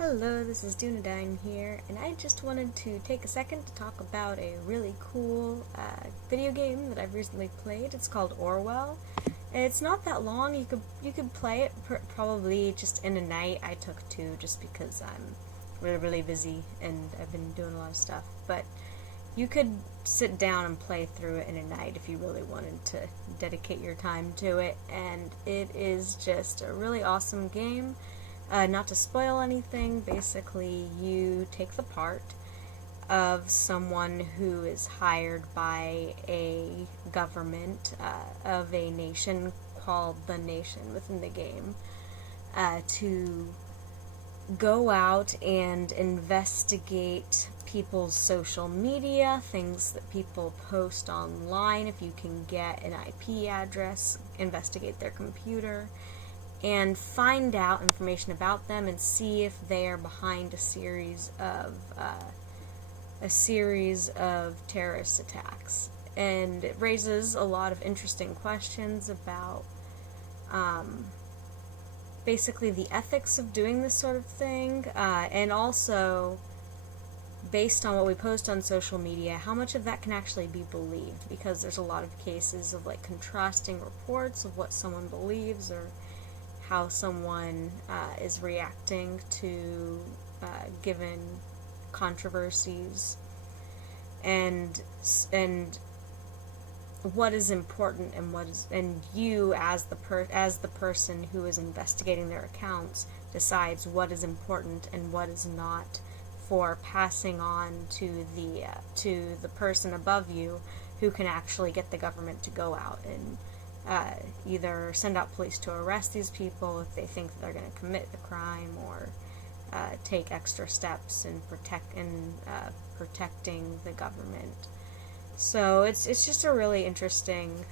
Hello, this is Dunedien here, and I just wanted to take a second to talk about a really cool video game that I've recently played. It's called Orwell. It's not that long. You could play it probably just in a night. I took two just because I'm really busy and I've been doing a lot of stuff. But you could sit down and play through it in a night if you really wanted to dedicate your time to it. And it is just a really awesome game. Not to spoil anything, basically you take the part of someone who is hired by a government of a nation called the Nation within the game to go out and investigate people's social media, things that people post online. If you can get an IP address, investigate their computer, and find out information about them and see if they are behind a series of terrorist attacks. And it raises a lot of interesting questions about basically the ethics of doing this sort of thing, and also based on what we post on social media, how much of that can actually be believed, because there's a lot of cases of like contrasting reports of what someone believes or how someone is reacting to given controversies, and what is important and you as the person who is investigating their accounts decides what is important and what is not for passing on to the person above you who can actually get the government to go out and either send out police to arrest these people if they think that they're going to commit the crime, or take extra steps in protecting the government. So it's just a really interesting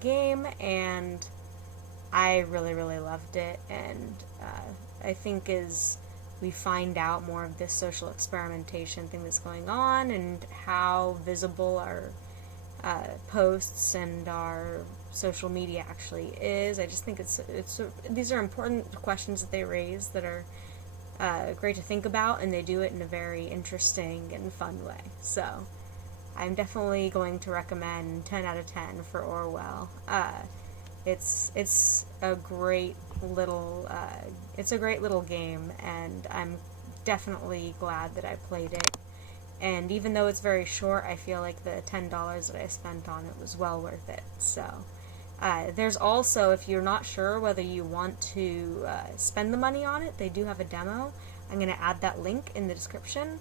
game, and I really loved it. And I think as we find out more of this social experimentation thing that's going on and how visible our posts and our social media actually is, I just think these are important questions that they raise that are great to think about, and they do it in a very interesting and fun way. So I'm definitely going to recommend 10 out of 10 for Orwell. It's a great little game, and I'm definitely glad that I played it. And even though it's very short, I feel like the $10 that I spent on it was well worth it. So there's also, if you're not sure whether you want to spend the money on it, they do have a demo. I'm going to add that link in the description.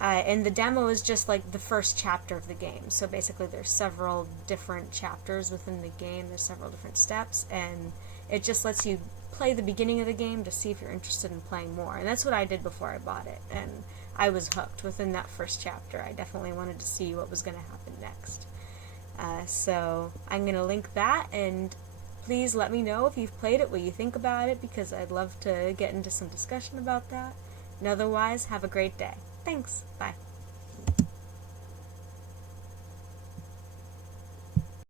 And the demo is just like the first chapter of the game. So basically there's several different chapters within the game. There's several different steps, and it just lets you play the beginning of the game to see if you're interested in playing more. And that's what I did before I bought it, and I was hooked within that first chapter. I definitely wanted to see what was going to happen next. So I'm going to link that, and please let me know if you've played it, what you think about it, because I'd love to get into some discussion about that. And otherwise, have a great day. Thanks. Bye.